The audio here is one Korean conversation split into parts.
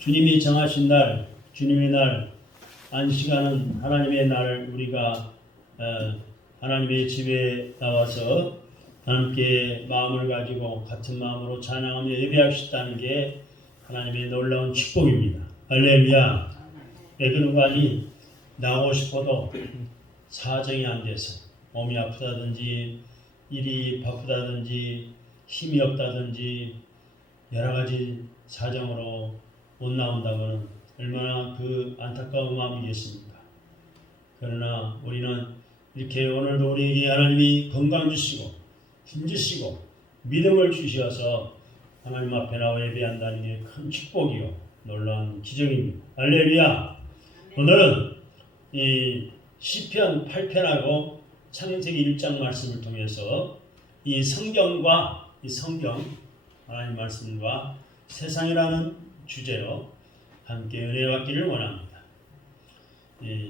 주님이 정하신 날, 주님의 날, 안식하는 하나님의 날을 우리가 하나님의 집에 나와서 함께 마음을 가지고 같은 마음으로 찬양하며 예배할 수 있다는 게 하나님의 놀라운 축복입니다. 할렐루야. 그런간이 나오고 싶어도 사정이 안 돼서 몸이 아프다든지 일이 바쁘다든지 힘이 없다든지 여러 가지 사정으로 못 나온다면 얼마나 그 안타까운 마음이겠습니까? 그러나 우리는 이렇게 오늘도 우리에게 하나님이 건강 주시고 힘 주시고 믿음을 주셔서 하나님 앞에 나와 예배한다는 게 큰 축복이요 놀라운 기적입니다. 할렐루야. 오늘은 이 시편 8편하고 창세기 1장 말씀을 통해서 이 성경과 이 성경 하나님 말씀과 세상이라는 주제로 함께 은혜 받기를 원합니다.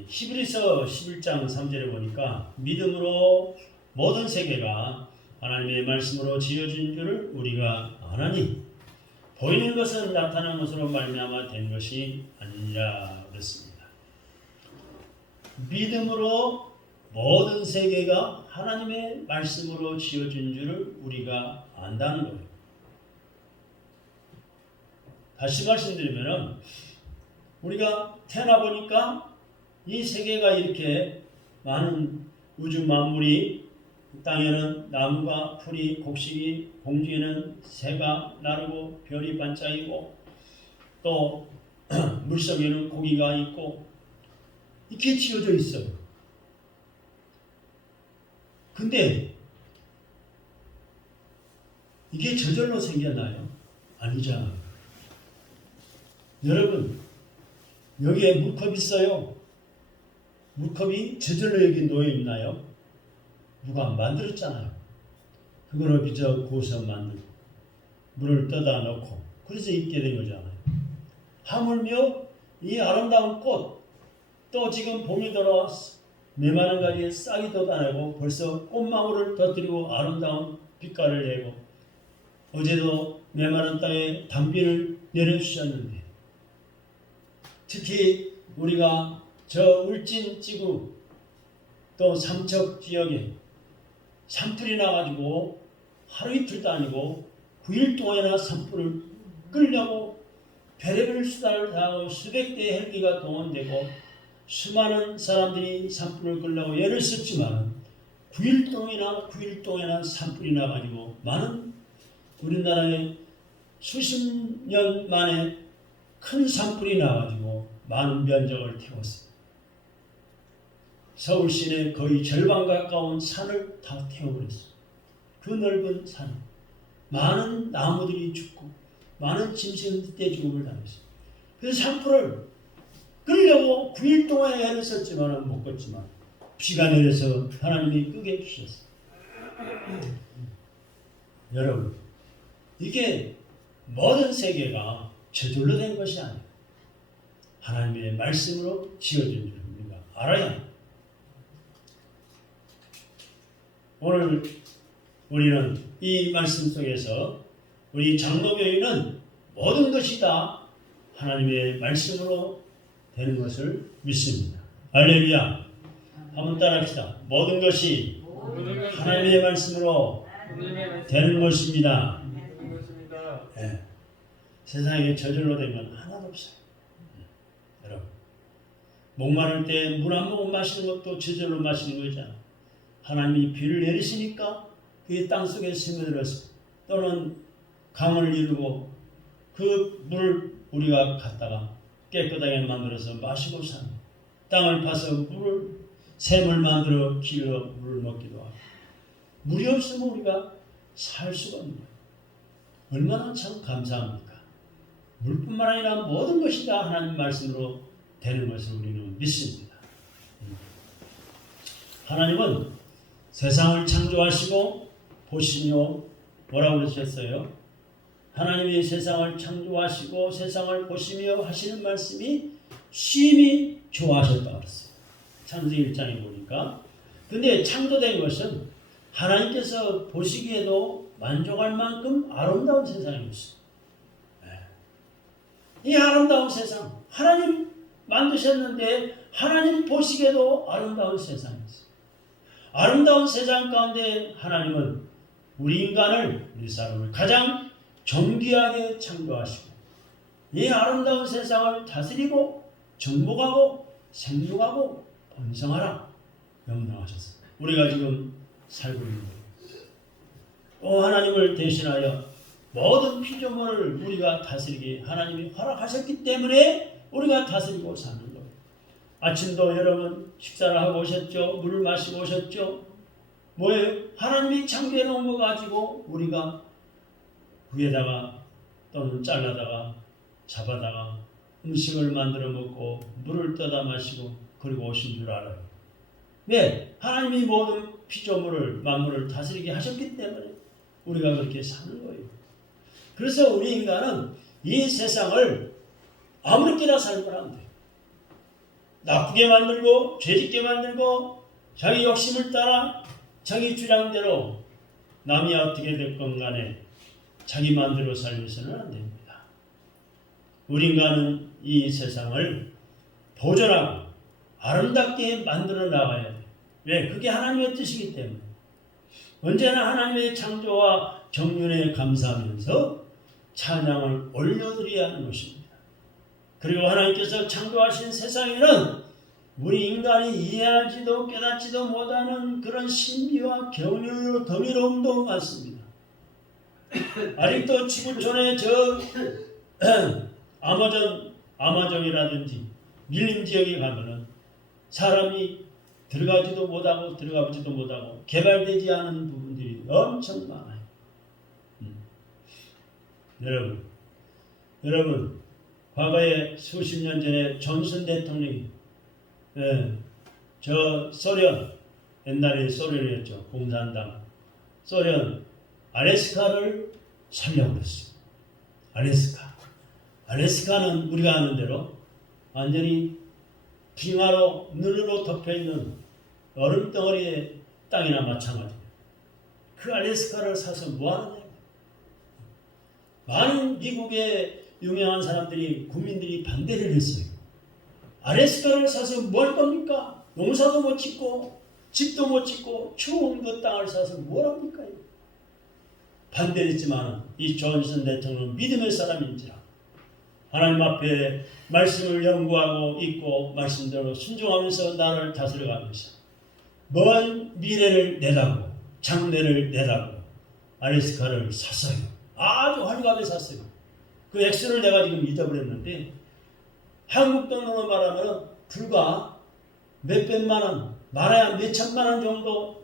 히브리서 11장 3절에 보니까 믿음으로 모든 세계가 하나님의 말씀으로 지어진 줄을 우리가 아나니 보이는 것은 나타난 것으로 말미암아 된 것이 아니니라 그랬습니다. 믿음으로 모든 세계가 하나님의 말씀으로 지어진 줄을 우리가 안다는 거예요. 다시 말씀드리면 우리가 태어나 보니까 이 세계가 이렇게 많은 우주 만물이 땅에는 나무가 풀이 곡식이 공중에는 새가 나르고 별이 반짝이고 또 물속에는 고기가 있고 이렇게 지어져 있어요. 근데 이게 저절로 생겼나요? 아니잖아요. 여러분 여기에 물컵 있어요. 물컵이 저절로 여기 놓여 있나요? 누가 만들었잖아요. 그거를 빚어 구워서 만들고 물을 떠다 넣고 그래서 있게 된 거잖아요. 하물며 이 아름다운 꽃, 또 지금 봄이 돌아왔어. 메마른 가지에 싹이 돋아내고 벌써 꽃망울을 터뜨리고 아름다운 빛깔을 내고 어제도 메마른 땅에 단비를 내려주셨는데 특히 우리가 저 울진지구 또 삼척 지역에 산불이 나가지고 하루 이틀도 아니고 9일 동안이나 산불을 끄려고 별의별 수단을 다하고 수백 대의 헬기가 동원되고 수많은 사람들이 산불을 끄려고 애를 썼지만 9일 동안이나 산불이 나가지고 많은 우리나라에 수십 년 만에 큰 산불이 나가지고 많은 면적을 태웠습니다. 서울 시내 거의 절반 가까운 산을 다 태워버렸어요. 그 넓은 산, 많은 나무들이 죽고 많은 짐승들이 떼죽음을 당했어요. 그래서 산불을 끄려고 9일 동안 애를 썼지만 못 껐지만 비가 내려서 하나님이 끄게 해주셨어요. 여러분 이게 모든 세계가 저절로 된 것이 아니에요. 하나님의 말씀으로 지어진 줄 우리가 알아야 합니다. 오늘 우리는 이 말씀 속에서 우리 장로교회는 모든 것이 다 하나님의 말씀으로 되는 것을 믿습니다. 할렐루야. 한번 따라합시다. 모든 것이 하나님의 말씀으로 되는 것입니다. 네. 세상에 저절로 된 건 하나도 없어요. 여러분 목마를 때 물 한 모금 마시는 것도 저절로 마시는 거잖아. 하나님이 비를 내리시니까 그게 땅속에 스며들어서 또는 강을 이루고 그 물을 우리가 갖다가 깨끗하게 만들어서 마시고 사는 땅을 파서 샘을 만들어 길러 물을 먹기도 하고 물이 없으면 우리가 살 수가 없는 거예요. 얼마나 참 감사합니까? 물뿐만 아니라 모든 것이 다 하나님 말씀으로 되는 것을 우리는 믿습니다. 하나님은 세상을 창조하시고 보시며 뭐라고 그러셨어요? 하나님이 세상을 창조하시고 세상을 보시며 하시는 말씀이 심히 좋아하셨다고 그랬어요. 창세기 1장에 보니까. 근데 창조된 것은 하나님께서 보시기에도 만족할 만큼 아름다운 세상이었어요. 이 아름다운 세상, 하나님 만드셨는데 하나님 보시기에도 아름다운 세상이었어요. 아름다운 세상 가운데 하나님은 우리 인간을, 우리 사람을 가장 존귀하게 창조하시고 이 아름다운 세상을 다스리고 정복하고 생육하고 번성하라 명령하셨습니다. 우리가 지금 살고 있는 거예요. 또 하나님을 대신하여 모든 피조물을 우리가 다스리게 하나님이 허락하셨기 때문에 우리가 다스리고 사는 거예요. 아침도 여러분 식사를 하고 오셨죠? 물을 마시고 오셨죠? 뭐예요? 하나님이 창조해 놓은 거 가지고 우리가 구에다가 또는 잘라다가 잡아다가 음식을 만들어 먹고 물을 떠다 마시고 그리고 오신 줄 알아요. 왜? 하나님이 모든 피조물을 만물을 다스리게 하셨기 때문에 우리가 그렇게 사는 거예요. 그래서 우리 인간은 이 세상을 아무렇게나 살면 안 돼요. 나쁘게 만들고 죄짓게 만들고 자기 욕심을 따라 자기 주장대로 남이 어떻게 됐건 간에 자기 마음대로 살면서는 안 됩니다. 우리 인간은 이 세상을 보존하고 아름답게 만들어 나가야 돼요. 왜? 그게 하나님의 뜻이기 때문에. 언제나 하나님의 창조와 경륜에 감사하면서 찬양을 올려드려야 하는 것입니다. 그리고 하나님께서 창조하신 세상에는 우리 인간이 이해하지도 깨닫지도 못하는 그런 신비와 경륜으로 더미로움도 많습니다. 아직도 지구촌의 아마존이라든지 밀림 지역에 가면은 사람이 들어가지도 못하고 들어가보지도 못하고 개발되지 않은 부분들이 엄청 많아요. 여러분 과거에 수십 년 전에 존슨 대통령이 저 소련, 옛날에 소련이었죠. 공산당 소련 알래스카를 살려고 그랬어요. 알래스카는 우리가 아는 대로 완전히 빙하로 눈으로 덮여있는 얼음 덩어리의 땅이나 마찬가지예요. 그 알래스카를 사서 뭐하느냐. 많은 미국의 유명한 사람들이, 국민들이 반대를 했어요. 알래스카를 사서 뭐 할 겁니까? 농사도 못 짓고 집도 못 짓고 추운 그 땅을 사서 뭘 합니까? 반대를 했지만 이 존슨 대통령은 믿음의 사람인지라 하나님 앞에 말씀을 연구하고 읽고 말씀대로 순종하면서 나를 다스려가면서 먼 미래를 내다보고 장래를 내다보고 알래스카를 샀어요. 아주 헐값에 샀어요. 그 액수를 내가 지금 잊어버렸는데 한국 돈으로 말하면 불과 몇백만 원, 말아야 몇천만 원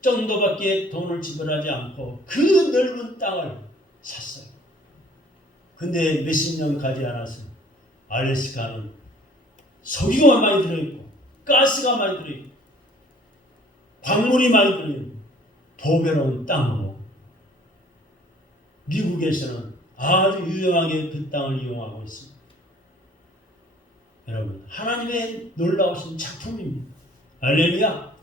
정도밖에 돈을 지불하지 않고 그 넓은 땅을 샀어요. 근데 몇십 년 가지 않아서 알래스카는 석유가 많이 들어있고 가스가 많이 들어있고 광물이 많이 들어있고 보배로운 땅으로 미국에서는 아주 유용하게 그 땅을 이용하고 있습니다. 여러분, 하나님의 놀라우신 작품입니다. 할렐루야!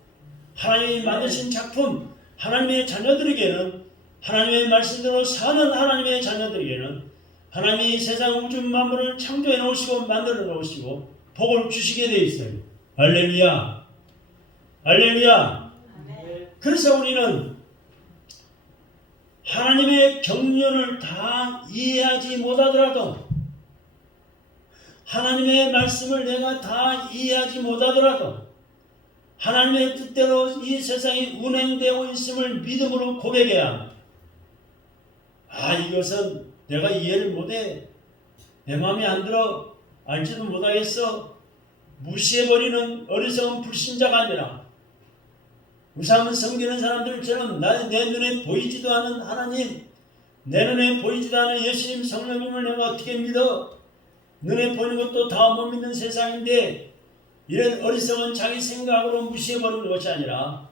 하나님이 만드신 작품, 하나님의 자녀들에게는, 하나님의 말씀대로 사는 하나님의 자녀들에게는 하나님이 세상 우주 만물을 창조해 놓으시고 만들어 놓으시고 복을 주시게 되어 있어요. 할렐루야! 할렐루야! 그래서 우리는 하나님의 경륜을 다 이해하지 못하더라도, 하나님의 말씀을 내가 다 이해하지 못하더라도 하나님의 뜻대로 이 세상이 운행되고 있음을 믿음으로 고백해야 합니다. 이것은 내가 이해를 못해, 내 마음에 안 들어, 알지도 못하겠어, 무시해버리는 어리석은 불신자가 아니라 우상을 섬기는 사람들처럼 내 눈에 보이지도 않은 하나님, 내 눈에 보이지도 않은 예수님 성령님을 내가 어떻게 믿어? 눈에 보이는 것도 다 못 믿는 세상인데 이런 어리석은 자기 생각으로 무시해버리는 것이 아니라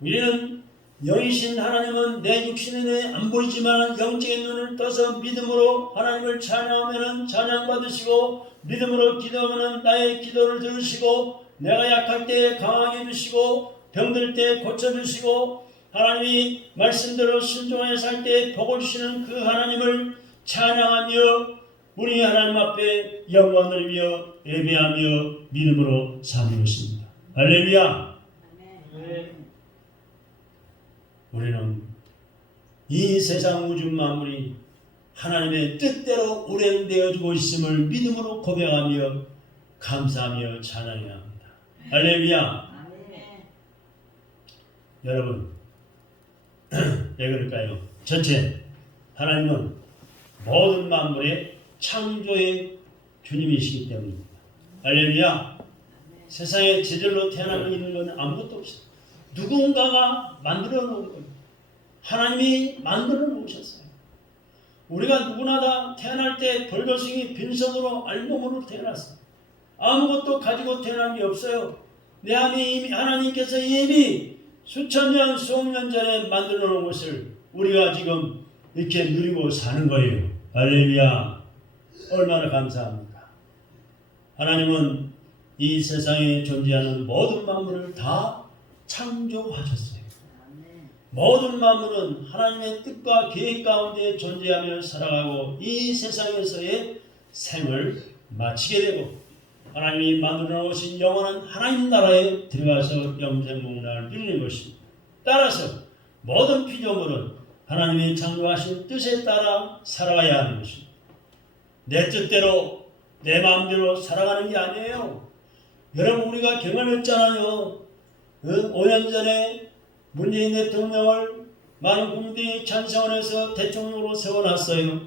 우리는 영이신 하나님은 내 육신의 눈에 안 보이지만 영적인 눈을 떠서 믿음으로 하나님을 찬양하면 찬양받으시고 믿음으로 기도하면 나의 기도를 들으시고 내가 약할 때 강하게 해주시고 병들 때 고쳐주시고 하나님이 말씀대로 순종하여 살 때 복을 주시는 그 하나님을 찬양하며 우리 하나님 앞에 영광을 위하여 예배하며 믿음으로 사는 것입니다. 할렐루야. 우리는 이 세상 우주 만물이 하나님의 뜻대로 운행되어지고 있음을 믿음으로 고백하며 감사하며 찬양해야 합니다. 할렐루야. 여러분, 왜 그럴까요? 첫째, 하나님은 모든 만물의 창조의 주님이시기 때문입니다. 할렐루야. 세상에 제절로 태어나고 있는 건 아무것도 없어요. 누군가가 만들어 놓은 거예요. 하나님이 만들어 놓으셨어요. 우리가 누구나 다 태어날 때 벌거숭이 빈손으로 알몸으로 태어났어요. 아무것도 가지고 태어난 게 없어요. 내 안에 이미 하나님께서 이미 수천 년, 수억 년 전에 만들어 놓은 것을 우리가 지금 이렇게 누리고 사는 거예요. 할렐루야. 얼마나 감사합니까? 하나님은 이 세상에 존재하는 모든 만물을 다 창조하셨어요. 모든 만물은 하나님의 뜻과 계획 가운데 존재하며 살아가고 이 세상에서의 생을 마치게 되고 하나님이 만들어 놓으신 영원한 하나님 나라에 들어가서 영생복락을 누리는 것입니다. 따라서 모든 피조물은 하나님이 창조하신 뜻에 따라 살아가야 하는 것입니다. 내 뜻대로 내 마음대로 살아가는 게 아니에요. 여러분 우리가 경험했잖아요. 5년 전에 문재인 대통령을 많은 국민들이 찬성을 해서 대통령으로 세워놨어요.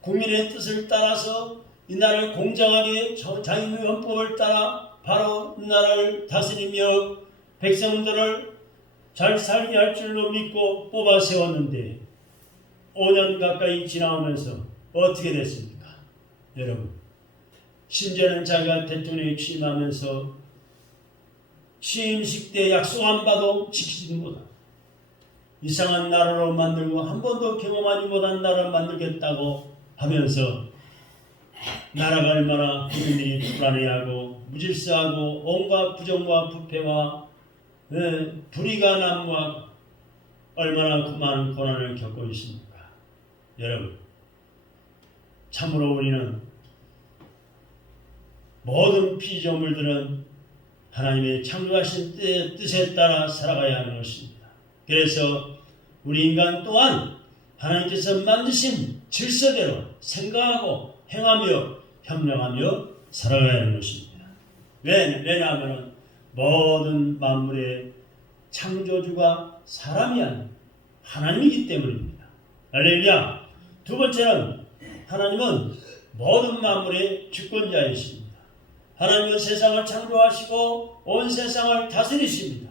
국민의 뜻을 따라서 이 나라를 공정하게 자유헌법을 따라 바로 이 나라를 다스리며 백성들을 잘 살게 할 줄로 믿고 뽑아 세웠는데 5년 가까이 지나오면서 어떻게 됐습니까? 여러분, 심지어는 자기가 대통령에 취임하면서 취임식 때 약속한 바도 지키지 못하고 이상한 나라로 만들고 한 번도 경험하지 못한 나라를 만들겠다고 하면서 나라가 얼마나 국민들이 불안해하고 무질서하고 온갖 부정과 부패와 불의가 난무하고 얼마나 그 많은 고난을 겪고 있습니까? 여러분, 참으로 우리는 모든 피조물들은 하나님의 창조하신 뜻에 따라 살아가야 하는 것입니다. 그래서 우리 인간 또한 하나님께서 만드신 질서대로 생각하고 행하며 협력하며 살아가야 하는 것입니다. 왜냐하면 모든 만물의 창조주가 사람이 아닌 하나님이기 때문입니다. 할렐루야. 두 번째는 하나님은 모든 만물의 주권자이십니다. 하나님은 세상을 창조하시고 온 세상을 다스리십니다.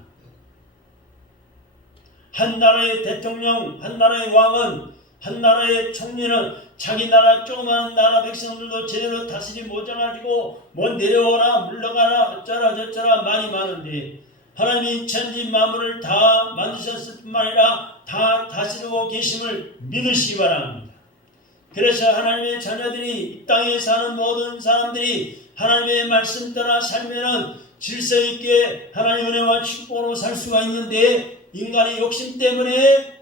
한 나라의 대통령, 한 나라의 왕은, 한 나라의 총리는 자기 나라 조그마한 나라 백성들도 제대로 다스리 못해가지고 뭐 내려오라 물러가라 어쩌라 저쩌라 많이 많은데 하나님이 천지 만물을 다 만드셨을 뿐만 아니라 다 다스리고 계심을 믿으시기 바랍니다. 그래서 하나님의 자녀들이 이 땅에 사는 모든 사람들이 하나님의 말씀 따라 살면은 질서 있게 하나님의 은혜와 축복으로 살 수가 있는데 인간의 욕심 때문에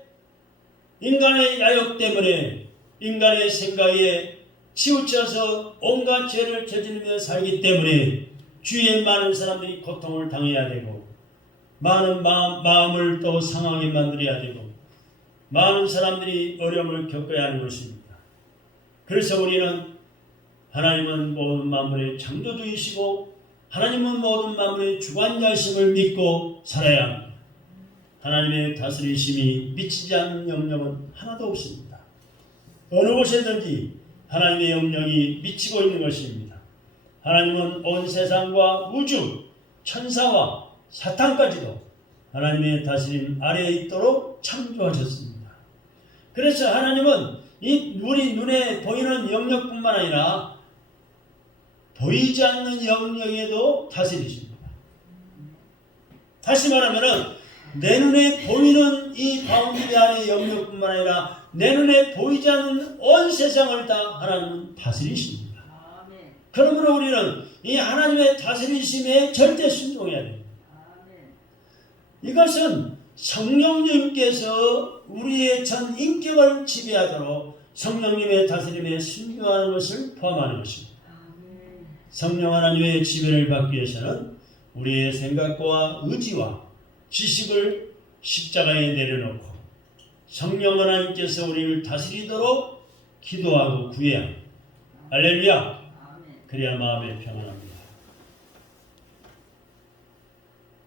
인간의 야욕 때문에 인간의 생각에 치우쳐서 온갖 죄를 저지르며 살기 때문에 주위에 많은 사람들이 고통을 당해야 되고 많은 마음을 또 상하게 만들어야 되고 많은 사람들이 어려움을 겪어야 하는 것입니다. 그래서 우리는 하나님은 모든 만물의 창조주이시고 하나님은 모든 만물의 주관자이심을 믿고 살아야 합니다. 하나님의 다스리심이 미치지 않는 영역은 하나도 없습니다. 어느 곳에든지 하나님의 영역이 미치고 있는 것입니다. 하나님은 온 세상과 우주, 천사와 사탄까지도 하나님의 다스림 아래에 있도록 창조하셨습니다. 그래서 하나님은 이 우리 눈에 보이는 영역뿐만 아니라 보이지 않는 영역에도 다스리십니다. 다시 말하면 내 눈에 보이는 이 바운드리 안의 영역뿐만 아니라 내 눈에 보이지 않는 온 세상을 다 하나님은 다스리십니다. 그러므로 우리는 이 하나님의 다스리심에 절대 순종해야 됩니다. 이것은 성령님께서 우리의 전 인격을 지배하도록 성령님의 다스림에 순종하는 것을 포함하는 것입니다. 성령 하나님의 지배를 받기 위해서는 우리의 생각과 의지와 지식을 십자가에 내려놓고 성령 하나님께서 우리를 다스리도록 기도하고 구해야 합니다. 할렐루야. 그래야 마음에 평안합니다.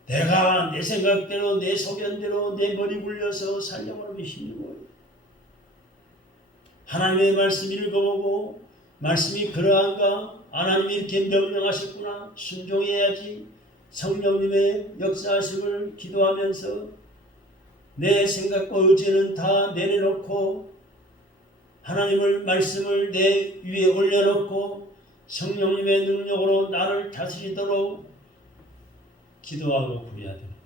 내가 내 생각대로 내 소견대로 내 머리 굴려서 살려고 하면 힘들고요. 하나님의 말씀 읽어보고 말씀이 그러한가? 하나님이 이렇게 명령하셨구나. 순종해야지. 성령님의 역사하심을 기도하면서 내 생각과 의지는 다 내려놓고 하나님의 말씀을 내 위에 올려놓고 성령님의 능력으로 나를 다스리도록 기도하고 구해야 됩니다.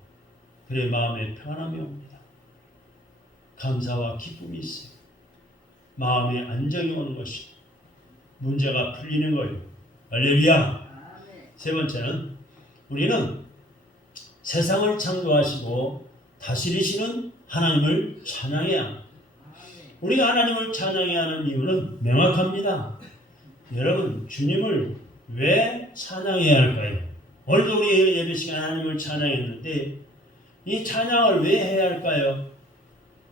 그래 마음에 평안함이 옵니다. 감사와 기쁨이 있어요. 마음에 안정이 오는 것이 문제가 풀리는 거예요. 할렐루야. 세 번째는 우리는 세상을 창조하시고 다스리시는 하나님을 찬양해야 합니다. 우리가 하나님을 찬양해야 하는 이유는 명확합니다. 여러분, 주님을 왜 찬양해야 할까요? 오늘도 우리 예배 시간 하나님을 찬양했는데 이 찬양을 왜 해야 할까요?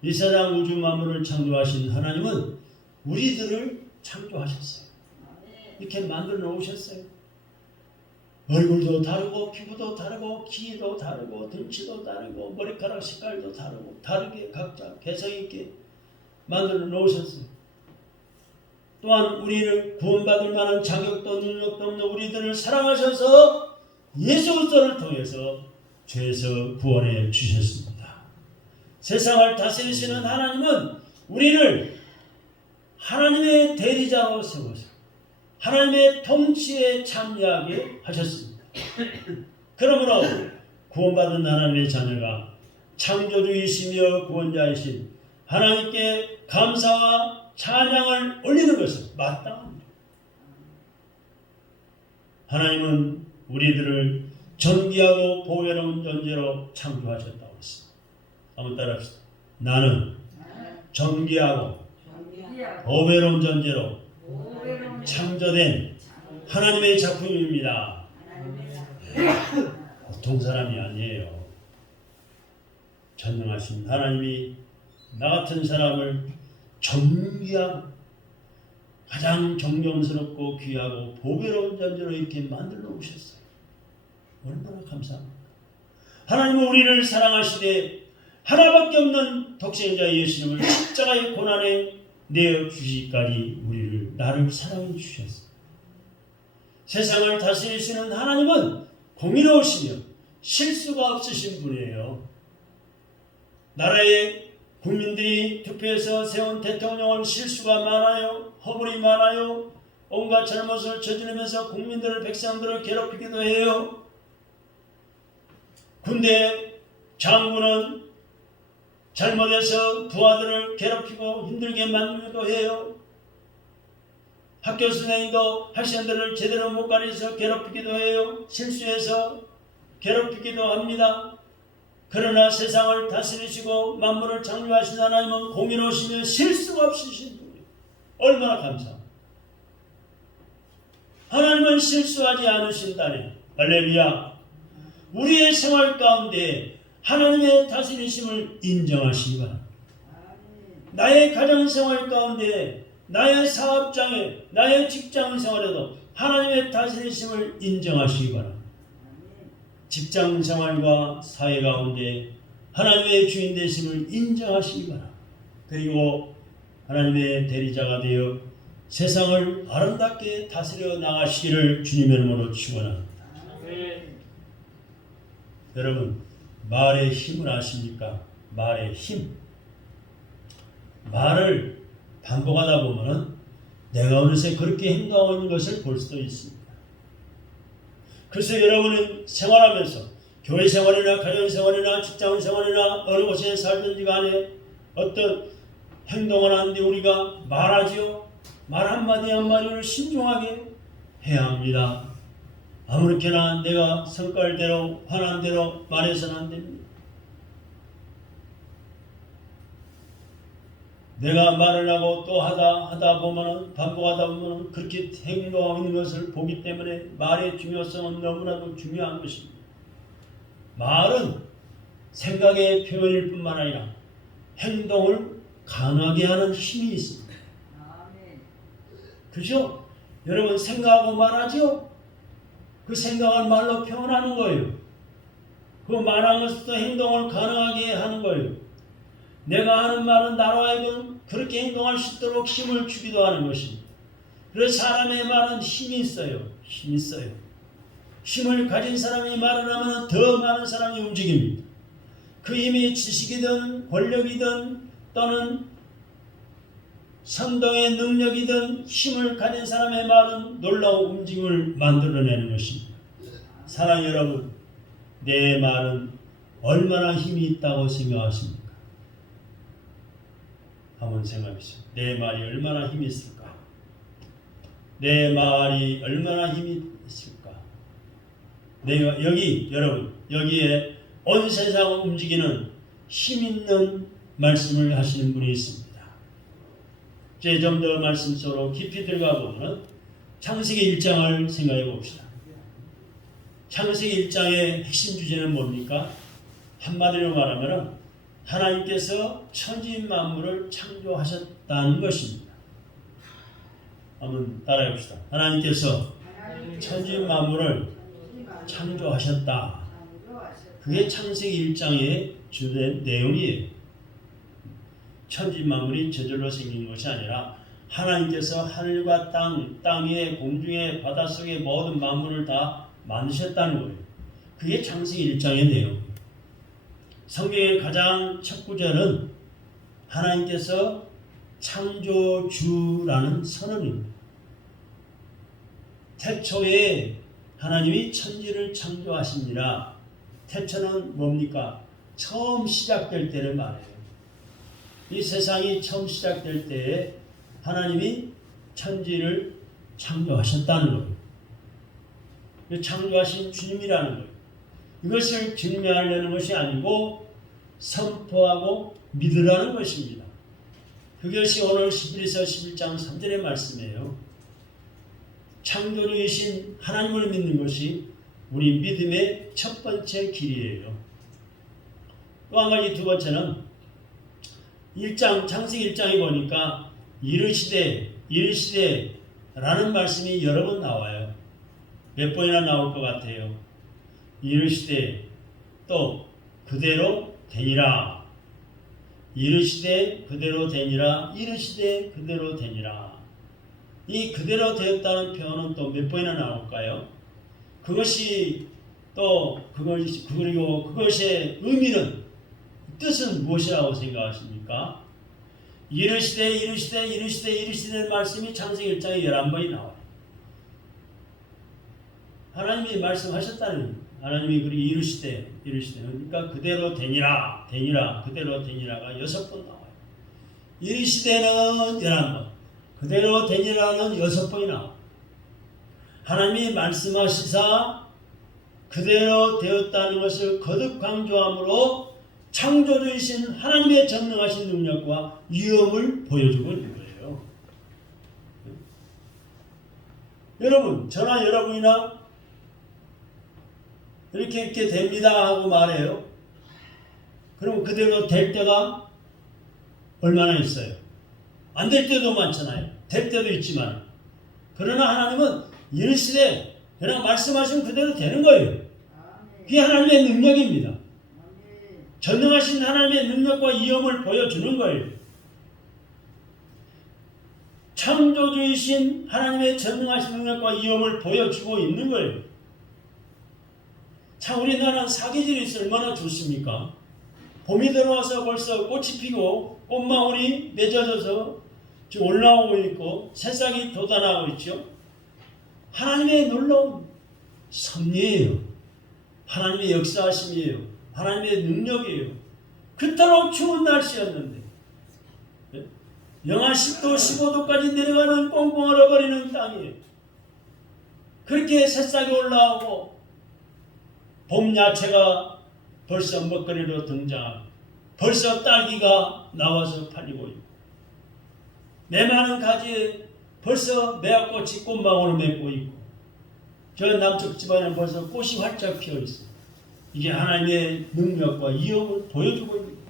이 세상 우주 만물을 창조하신 하나님은 우리들을 창조하셨어요. 이렇게 만들어 놓으셨어요. 얼굴도 다르고 피부도 다르고 키도 다르고 등치도 다르고 머리카락 색깔도 다르고 다르게 각자 개성 있게 만들어 놓으셨어요. 또한 우리를 구원받을 만한 자격도 능력도 없는 우리들을 사랑하셔서 예수 그리스도를 통해서 죄에서 구원해 주셨습니다. 세상을 다스리시는 하나님은 우리를 하나님의 대리자로 세워서 하나님의 통치에 참여하게 하셨습니다. 그러므로 구원받은 하나님의 자녀가 창조주이시며 구원자이신 하나님께 감사와 찬양을 올리는 것은 마땅합니다. 하나님은 우리들을 존귀하고 보배로운 존재로 창조하셨다고 했습니다. 한번 따라합시다. 나는 존귀하고 보배로운 존재로 창조된 하나님의 작품입니다. 보통 사람이 아니에요. 전능하신 하나님이 나 같은 사람을 존귀하고 가장 존경스럽고 귀하고 보배로운 존재로 이렇게 만들어 놓으셨어요. 얼마나 감사합니까? 하나님은 우리를 사랑하시되 하나밖에 없는 독생자 예수님을 십자가의 고난에 내어 주시기까지 나를 사랑해 주셨어요. 세상을 다스리시는 하나님은 공의로우시며 실수가 없으신 분이에요. 나라의 국민들이 투표해서 세운 대통령은 실수가 많아요. 허물이 많아요. 온갖 잘못을 저지르면서 국민들을 백성들을 괴롭히기도 해요. 군대 장군은 잘못해서 부하들을 괴롭히고 힘들게 만들기도 해요. 학교 선생님도 학생들을 제대로 못 가르쳐서 괴롭히기도 해요. 실수해서 괴롭히기도 합니다. 그러나 세상을 다스리시고 만물을 창조하신 하나님은 공의로우시며 실수가 없으신 분이에요. 얼마나 감사합니다. 하나님은 실수하지 않으신다네. 할렐루야. 우리의 생활 가운데 하나님의 다스리심을 인정하시기 바랍니다. 나의 가정생활 가운데 나의 사업장에 나의 직장생활에도 하나님의 다스리심을 인정하시기 바랍니다. 직장생활과 사회 가운데 하나님의 주인 되심을 인정하시기 바랍니다. 그리고 하나님의 대리자가 되어 세상을 아름답게 다스려 나가시기를 주님의 이름으로 축원합니다. 여러분, 말의 힘을 아십니까? 말의 힘. 말을 반복하다 보면 내가 어느새 그렇게 행동하고 있는 것을 볼 수도 있습니다. 그래서 여러분은 생활하면서 교회 생활이나 가정 생활이나 직장 생활이나 어느 곳에 살든지 간에 어떤 행동을 하는데 우리가 말하지요. 말 한마디 한마디를 신중하게 해야 합니다. 아무렇게나 내가 성깔대로 화난 대로 말해서는 안 됩니다. 내가 말을 하고 또 하다 보면은 반복하다 보면은 그렇게 행동하고 있는 것을 보기 때문에 말의 중요성은 너무나도 중요한 것입니다. 말은 생각의 표현일 뿐만 아니라 행동을 강하게 하는 힘이 있습니다. 그죠? 여러분 생각하고 말하죠? 그 생각을 말로 표현하는 거예요. 그 말하는 것도 행동을 가능하게 하는 거예요. 내가 하는 말은 나로 하여금 그렇게 행동할 수 있도록 힘을 주기도 하는 것입니다. 그래서 사람의 말은 힘이 있어요. 힘이 있어요. 힘을 가진 사람이 말을 하면 더 많은 사람이 움직입니다. 그 힘이 지식이든 권력이든 또는 선동의 능력이든 힘을 가진 사람의 말은 놀라운 움직임을 만들어내는 것입니다. 사랑하는 여러분, 내 말은 얼마나 힘이 있다고 생각하십니까? 한번 생각해보세요. 내 말이 얼마나 힘이 있을까? 내 말이 얼마나 힘이 있을까? 내가 여러분 여기에 온 세상을 움직이는 힘 있는 말씀을 하시는 분이 있습니다. 이제 좀 더 말씀 속으로 깊이 들어가 보면 창세기 1장을 생각해 봅시다. 창세기 1장의 핵심 주제는 뭡니까? 한마디로 말하면 하나님께서 천지 만물을 창조하셨다는 것입니다. 한번 따라해 봅시다. 하나님께서 천지 만물을 창조하셨다. 그게 창세기 1장의 주된 내용이에요. 천지 만물이 저절로 생긴 것이 아니라 하나님께서 하늘과 땅 위에 공중에 바닷속에 모든 만물을 다 만드셨다는 거예요. 그게 창세기 1장의 내용. 성경의 가장 첫 구절은 하나님께서 창조주라는 선언입니다. 태초에 하나님이 천지를 창조하십니다. 태초는 뭡니까? 처음 시작될 때를 말해요. 이 세상이 처음 시작될 때에 하나님이 천지를 창조하셨다는 거예요. 창조하신 주님이라는 거예요. 이것을 증명하려는 것이 아니고 선포하고 믿으라는 것입니다. 그것이 오늘 히브리서 11장 3절의 말씀이에요. 창조주이신 하나님을 믿는 것이 우리 믿음의 첫 번째 길이에요. 또 한 가지 두 번째는 창세기 1장에 보니까 이르시되 라는 말씀이 여러 번 나와요. 몇 번이나 나올 것 같아요. 이르시되 또 그대로 되니라. 이르시되 그대로 되니라. 이르시되 그대로 되니라. 이 그대로 되었다는 표현은 또 몇 번이나 나올까요? 그리고 그것의 의미는 뜻은 무엇이라고 생각하십니까? 이르시되 말씀이 창세기 1장에 11번이 나와요. 하나님이 말씀하셨다는 하나님이 그리고 이르시되 그러니까 그대로 되니라 그대로 되니라가 6번 나와요. 이르시되는 11번, 그대로 되니라는 6번이 나와요. 하나님이 말씀하시사 그대로 되었다는 것을 거듭 강조함으로 창조주이신 하나님의 전능하신 능력과 위엄을 보여주고 있는 거예요. 여러분, 저나 여러분이나 이렇게 됩니다 하고 말해요. 그럼 그대로 될 때가 얼마나 있어요? 안 될 때도 많잖아요. 될 때도 있지만. 그러나 하나님은 이르시되 그냥 말씀하시면 그대로 되는 거예요. 그게 하나님의 능력입니다. 전능하신 하나님의 능력과 위엄을 보여주는 거예요. 창조주이신 하나님의 전능하신 능력과 위엄을 보여주고 있는 거예요. 참 우리나라는 사계절이 있어 얼마나 좋습니까? 봄이 들어와서 벌써 꽃이 피고 꽃망울이 맺어져서 지금 올라오고 있고 새싹이 돋아나고 있죠. 하나님의 놀라운 섭리예요. 하나님의 역사하심이에요. 하나님의 능력이에요. 그토록 추운 날씨였는데 영하 10도 15도까지 내려가는 꽁꽁 얼어버리는 땅이에요. 그렇게 새싹이 올라오고 봄 야채가 벌써 먹거리로 등장하고 벌써 딸기가 나와서 팔리고 있고 메마른 가지에 벌써 매화꽃이 꽃망울을 맺고 있고 저 남쪽 집안에 벌써 꽃이 활짝 피어 있어요. 이게 하나님의 능력과 위엄을 보여주고 있는 거예요.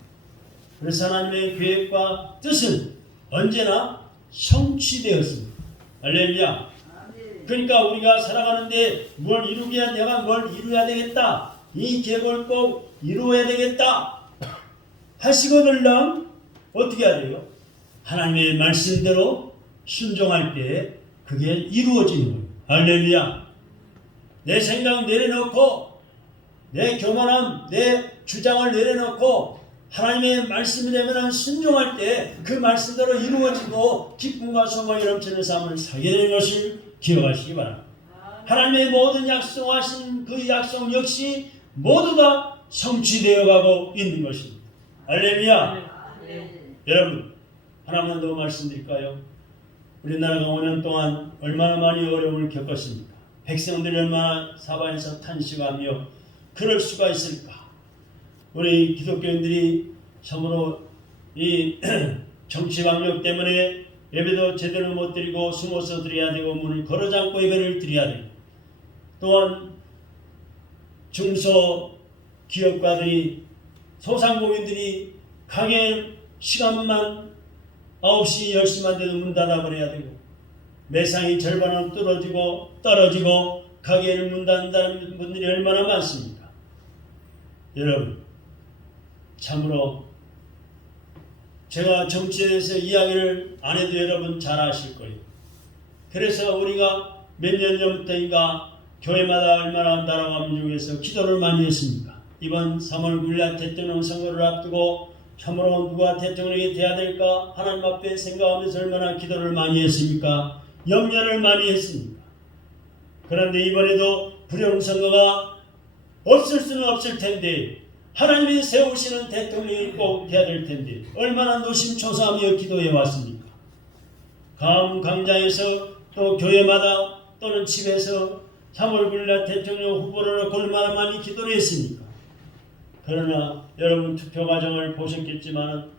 그래서 하나님의 계획과 뜻은 언제나 성취되었습니다. 할렐루야. 그러니까 우리가 살아가는데 뭘 이루기 위해 내가 뭘 이루어야 되겠다. 이 계획을 꼭 이루어야 되겠다. 하시거들랑 어떻게 해야 돼요? 하나님의 말씀대로 순종할 때 그게 이루어지는 거예요. 할렐루야. 내 생각 내려놓고 내 교만함, 내 주장을 내려놓고 하나님의 말씀이라면 순종할 때 그 말씀대로 이루어지고 기쁨과 소망이 넘치는 삶을 살게 되는 것을 기억하시기 바랍니다. 하나님의 모든 약속하신 그 약속 역시 모두 다 성취되어 가고 있는 것입니다. 할렐루야. 여러분 하나만 더 말씀드릴까요? 우리나라가 5년 동안 얼마나 많이 어려움을 겪었습니까? 백성들이 얼마나 사방에서 탄식하며 그럴 수가 있을까? 우리 기독교인들이 참으로 이 정치방역 때문에 예배도 제대로 못 드리고 숨어서 드려야 되고 문을 걸어 잠고 예배를 드려야 되고 또한 중소기업가들이 소상공인들이 가게 시간만 9시 10시만 돼도 문 닫아버려야 되고 매상이 절반은 떨어지고 가게를 문 닫는다는 분들이 얼마나 많습니까? 여러분 참으로 제가 정치에 대해서 이야기를 안 해도 여러분 잘 아실 거예요. 그래서 우리가 몇 년 전부터인가 교회마다 얼마나 나라와 민족에서 기도를 많이 했습니까? 이번 3월 9일 대통령 선거를 앞두고 참으로 누가 대통령이 돼야 될까 하나님 앞에 생각하면서 얼마나 기도를 많이 했습니까? 염려를 많이 했습니까? 그런데 이번에도 부정선거가 없을 수는 없을 텐데 하나님이 세우시는 대통령이 꼭 돼야 될 텐데 얼마나 노심초사하며 기도해 왔습니까? 강장에서 또 교회마다 또는 집에서 3월 9일 대통령 후보를 놓고 얼마나 많이 기도를 했습니까? 그러나 여러분 투표 과정을 보셨겠지만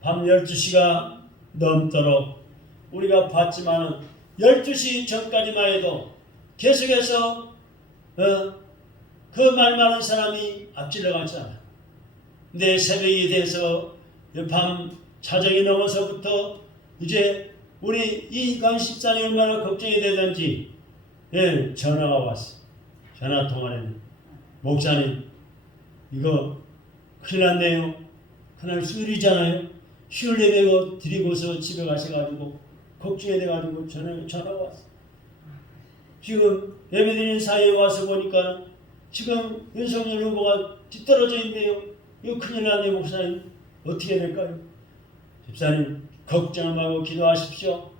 밤 12시가 넘도록 우리가 봤지만 12시 전까지만 해도 계속해서 그 말 많은 사람이 앞질러 갔잖아요. 근데 새벽이 돼서 밤 자정이 넘어서부터 이제 우리 이강 집사님이 얼마나 걱정이 되든지 전화가 왔어요. 전화 통화를 목사님 이거 큰일 났네요. 그날 수요일이잖아요. 수요일 예배 드리고서 집에 가셔가지고 걱정이 돼가지고 전화가 왔어요. 지금 예배 드리는 사이에 와서 보니까 지금 윤석열 후보가 뒤떨어져 있네요. 이거 큰일 났네 목사님. 어떻게 될까요? 집사님 걱정 말고 기도하십시오.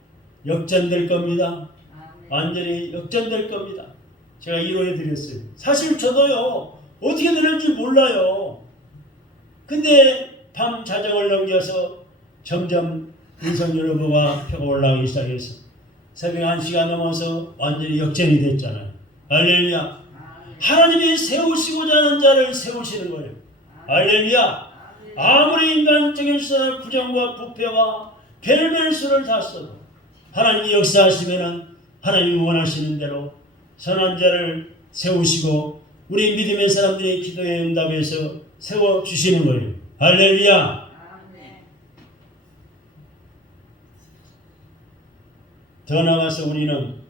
역전될 겁니다. 완전히 역전될 겁니다. 제가 위로해 드렸어요. 사실 저도요. 어떻게 되는지 몰라요. 근데 밤 자정을 넘겨서 점점 윤석열 후보가 표가 올라가기 시작해서 새벽 1시가 넘어서 완전히 역전이 됐잖아요. 할렐루야. 하나님이 세우시고자 하는 자를 세우시는 거예요. 할렐루야. 아무리 인간적인 부정과 부패와 별별 수를 다 써도 하나님이 역사하시면 하나님이 원하시는 대로 선한 자를 세우시고 우리 믿음의 사람들의 기도에 응답해서 세워주시는 거예요. 할렐루야. 더 나아가서 우리는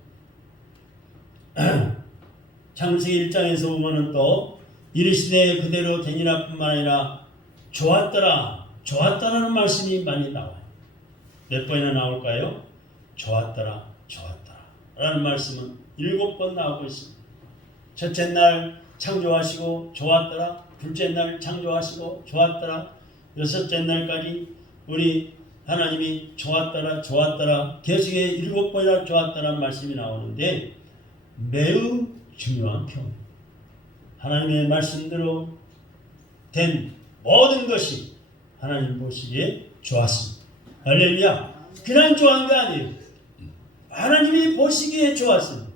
창세기 1장에서 보면은 또 이르시되 그대로 되니라 뿐만 아니라 좋았더라는 말씀이 많이 나와요. 몇 번이나 나올까요? 좋았더라 라는 말씀은 7번 나오고 있습니다. 첫째 날 창조하시고 좋았더라, 둘째 날 창조하시고 좋았더라, 여섯째 날까지 우리 하나님이 좋았더라 계속해 7번이나 좋았더라는 말씀이 나오는데 매우 중요한 표현. 하나님의 말씀대로 된 모든 것이 하나님 보시기에 좋았습니다. 할렐루야. 그냥 좋아한 게 아니에요. 하나님이 보시기에 좋았습니다.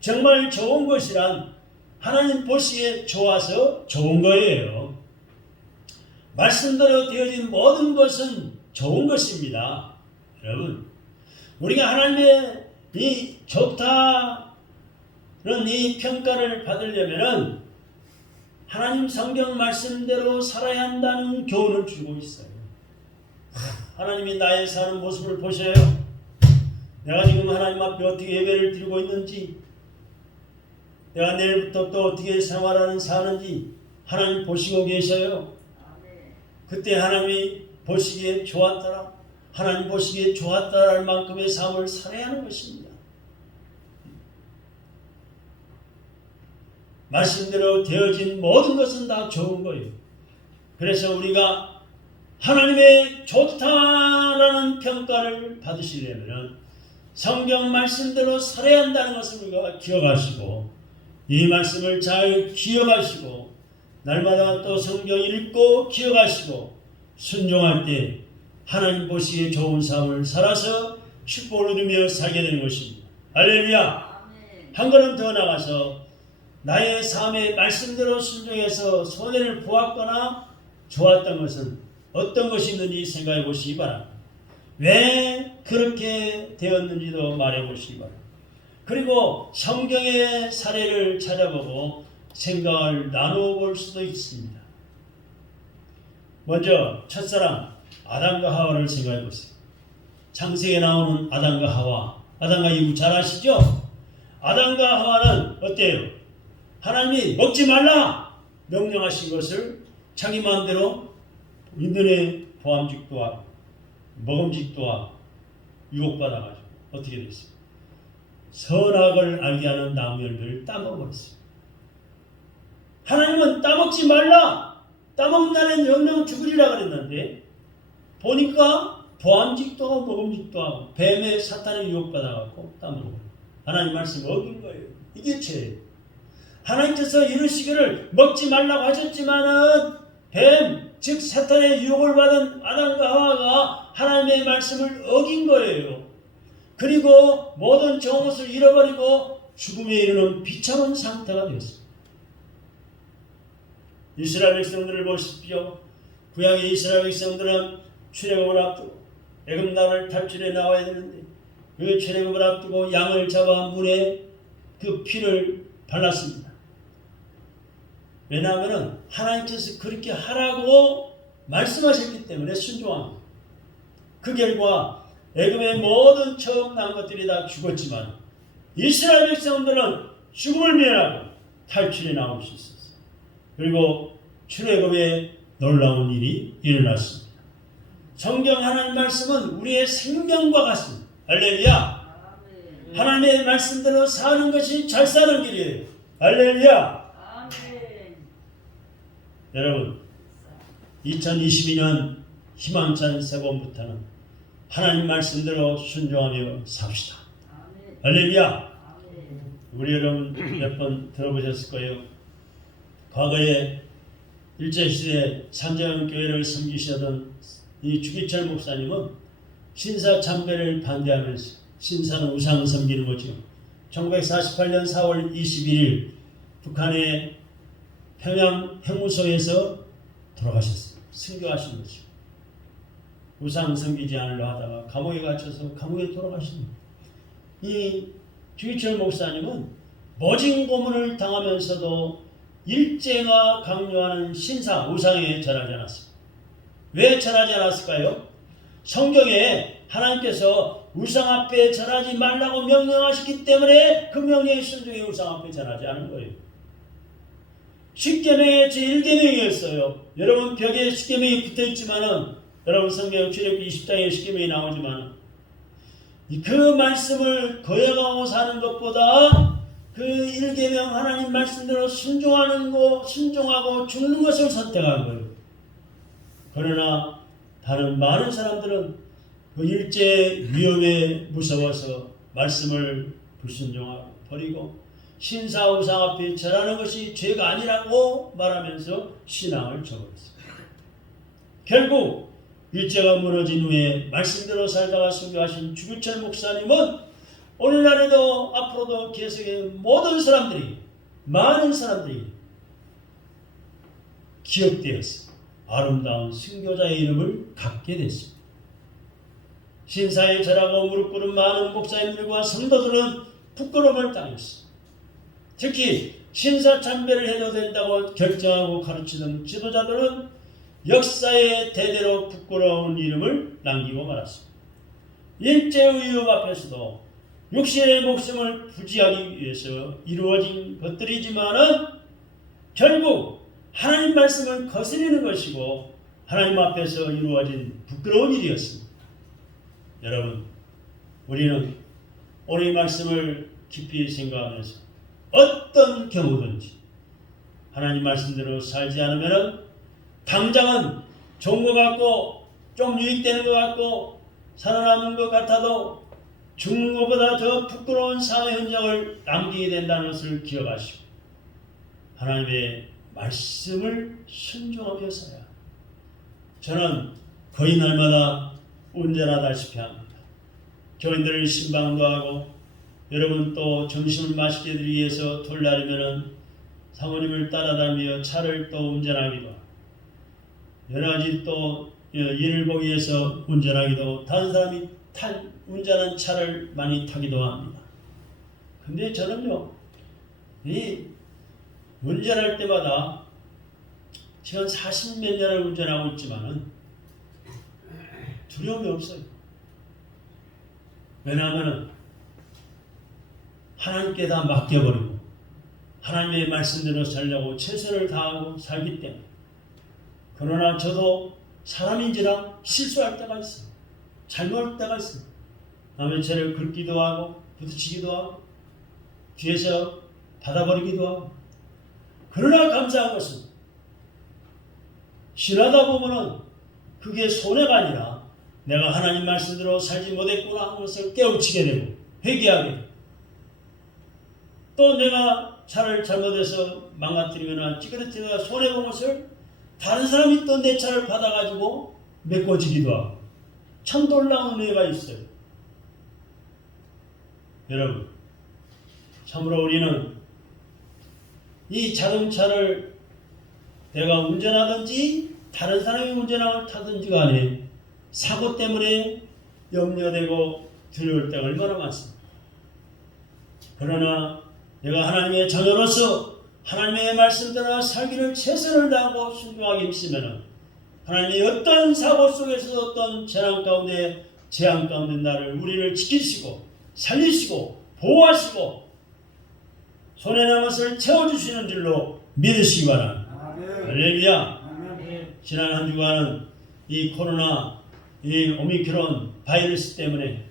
정말 좋은 것이란 하나님 보시기에 좋아서 좋은 거예요. 말씀대로 되어진 모든 것은 좋은 것입니다. 여러분, 우리가 하나님의 이 좋다는 이 평가를 받으려면은 하나님 성경 말씀대로 살아야 한다는 교훈을 주고 있어요. 하나님이 나의 사는 모습을 보셔요. 내가 지금 하나님 앞에 어떻게 예배를 드리고 있는지, 내가 내일부터 또 어떻게 사는지 하나님 보시고 계셔요. 그때 하나님이 보시기에 좋았더라, 하나님 보시기에 좋았다라는 만큼의 삶을 살아야 하는 것입니다. 말씀대로 되어진 모든 것은 다 좋은 거예요. 그래서 우리가 하나님의 좋다라는 평가를 받으시려면 성경 말씀대로 살아야 한다는 것을 우리가 기억하시고, 이 말씀을 잘 기억하시고 날마다 또 성경 읽고 기억하시고 순종할 때 하나님 보시기에 좋은 삶을 살아서 축복을 누리며 살게 되는 것입니다. 할렐루야. 한 걸음 더 나가서 나의 삶의 말씀대로 순종해서 손해를 보았거나 좋았던 것은 어떤 것이 있는지 생각해 보시기 바랍니다. 왜 그렇게 되었는지도 말해 보시기 바랍니다. 그리고 성경의 사례를 찾아보고 생각을 나누어 볼 수도 있습니다. 먼저 첫사람 아담과 하와를 생각해 보세요. 창세기에 나오는 아담과 하와, 아담과 이브 잘 아시죠? 아담과 하와는 어때요? 하나님이 먹지 말라 명령하신 것을 자기 마음대로 인연의 보암직도 하고 먹음직도 하고 유혹받아가지고 어떻게 됐어요? 선악을 알게 하는 나무 열매를 따먹어버렸어요. 하나님은 따먹지 말라, 따먹는 자는 영영 죽으리라 그랬는데 보니까 보암직도 하고 먹음직도 하고 뱀의 사탄의 유혹받아갖고 따먹어버려요. 하나님 말씀 어긴 거예요. 이게 죄예요. 하나님께서 이르시기를 먹지 말라고 하셨지만은 뱀, 즉 사탄의 유혹을 받은 아담과 하와가 하나님의 말씀을 어긴 거예요. 그리고 모든 정옷을 잃어버리고 죽음에 이르는 비참한 상태가 되었습니다. 이스라엘 백성들을 보십시오. 구약의 이스라엘 백성들은 출애굽을 앞두고 애굽 나라를 탈출해 나와야 되는데 그 출애굽을 앞두고 양을 잡아 물에 그 피를 발랐습니다. 왜냐하면 하나님께서 그렇게 하라고 말씀하셨기 때문에 순종합니다. 그 결과 애굽의 모든 처음 난 것들이 다 죽었지만 이스라엘 백성들은 죽음을 면하고 탈출해 나올 수 있었어요. 그리고 출애굽에 놀라운 일이 일어났습니다. 성경 하나님 말씀은 우리의 생명과 같습니다. 할렐루야. 하나님의 말씀대로 사는 것이 잘 사는 길이에요. 할렐루야. 여러분, 2022년 희망찬 새봄부터는 하나님 말씀대로 순종하며 삽시다. 할렐루야. 우리 여러분 몇 번 들어보셨을 거예요. 과거에 일제시대 산정교회를 섬기시던 이 주기철 목사님은 신사 참배를 반대하면서 신사는 우상 섬기는 거죠. 1948년 4월 21일 북한의 평양 핵무소에서 돌아가셨어요. 순교하신 거죠. 우상 섬기지 않으려 하다가 감옥에 갇혀서 감옥에 돌아가십니다. 이 주기철 목사님은 모진 고문을 당하면서도 일제가 강요하는 신사 우상에 절하지 않았습니다. 왜 절하지 않았을까요? 성경에 하나님께서 우상 앞에 절하지 말라고 명령하셨기 때문에 그 명령에 순종해 우상 앞에 절하지 않은 거예요. 10계명의 제1계명이었어요. 여러분 벽에 10계명이 붙어있지만은 여러분 성경 출애굽기 20장에 10계명이 나오지만 그 말씀을 거역하고 사는 것보다 그 1계명 하나님 말씀대로 순종하고 죽는 것을 선택한 거예요. 그러나 다른 많은 사람들은 그 일제 위험에 무서워서 말씀을 불순종하고 버리고 신사 우상 앞에 절하는 것이 죄가 아니라고 말하면서 신앙을 저버렸습니다. 결국 일제가 무너진 후에 말씀대로 살다가 순교하신 주기철 목사님은 오늘날에도 앞으로도 계속해 모든 사람들이, 많은 사람들이 기억되어서 아름다운 순교자의 이름을 갖게 됐습니다. 신사에 절하고 무릎 꿇은 많은 목사님들과 성도들은 부끄러움을 당했어. 특히 신사 참배를 해도 된다고 결정하고 가르치던 지도자들은 역사에 대대로 부끄러운 이름을 남기고 말았습니다. 일제의협 앞에서도 육신의 목숨을 부지하기 위해서 이루어진 것들이지만은 결국 하나님 말씀을 거스르는 것이고 하나님 앞에서 이루어진 부끄러운 일이었습니다. 여러분, 우리는 오늘 이 말씀을 깊이 생각하면서 어떤 경우든지 하나님 말씀대로 살지 않으면 당장은 좋은 것 같고 좀 유익되는 것 같고 살아남은 것 같아도 죽는 것보다 더 부끄러운 사회 현장을 남기게 된다는 것을 기억하시고 하나님의 말씀을 순종하면서야 저는 거의 날마다 운전하다시피 합니다. 교인들을 신방도 하고 여러분 또 점심을 맛있게 드리기 위해서 토요일날이면 사모님을 따라다니며 차를 또 운전하기도 하고 여러 가지 또 일을 보기 위해서 운전하기도 다른 사람이 운전한 차를 많이 타기도 합니다. 근데 저는요 이 운전할 때마다 지금 40몇 년을 운전하고 있지만은 두려움이 없어요. 왜냐하면 하나님께 다 맡겨버리고 하나님의 말씀대로 살려고 최선을 다하고 살기 때문에. 그러나 저도 사람인지라 실수할 때가 있어요. 잘못할 때가 있어요. 남의 차를 긁기도 하고 부딪히기도 하고 뒤에서 받아버리기도 하고. 그러나 감사한 것은 지나다 보면은 그게 손해가 아니라 내가 하나님 말씀대로 살지 못했구나 하는 것을 깨우치게 되고 회개하게 되고 또 내가 차를 잘못해서 망가뜨리거나 찌그러뜨리거나 손해본 것을 다른 사람이 또 내 차를 받아가지고 메꿔지기도 하고 참 놀라운 은혜가 있어요. 여러분, 참으로 우리는 이 자동차를 내가 운전하든지 다른 사람이 운전하고 타든지 간에 사고 때문에 염려되고 두려울 때가 얼마나 많습니다. 그러나 내가 하나님의 자녀로서 하나님의 말씀대로 살기를 최선을 다하고 순종하기 힘쓰면 하나님이 어떤 사고 속에서 어떤 재난 가운데 재앙 가운데 나를 우리를 지키시고 살리시고 보호하시고 손에 남은 것을 채워주시는 줄로 믿으시기 바랍니다. 할렐루야. 지난 한 주간은 이 코로나 이 오미크론 바이러스 때문에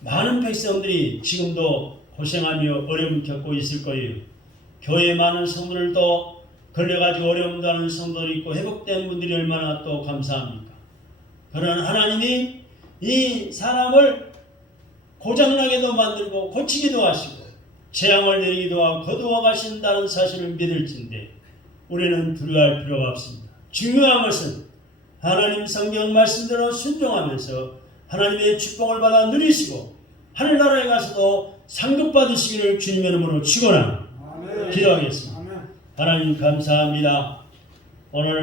많은 백성들이 지금도 고생하며 어려움 겪고 있을 거예요. 교회 많은 성도들도 걸려가지고 어려움도 하는 성도들이 있고 회복된 분들이 얼마나 또 감사합니까? 그러나 하나님이 이 사람을 고장나게도 만들고 고치기도 하시고 재앙을 내리기도 하고 거두어 가신다는 사실을 믿을진데 우리는 두려워할 필요가 없습니다. 중요한 것은 하나님 성경 말씀대로 순종하면서 하나님의 축복을 받아 누리시고 하늘나라에 가서도 상급받으시기를 주님의 이름으로 축원합니다. 기도하겠습니다. 하나님 감사합니다. 오늘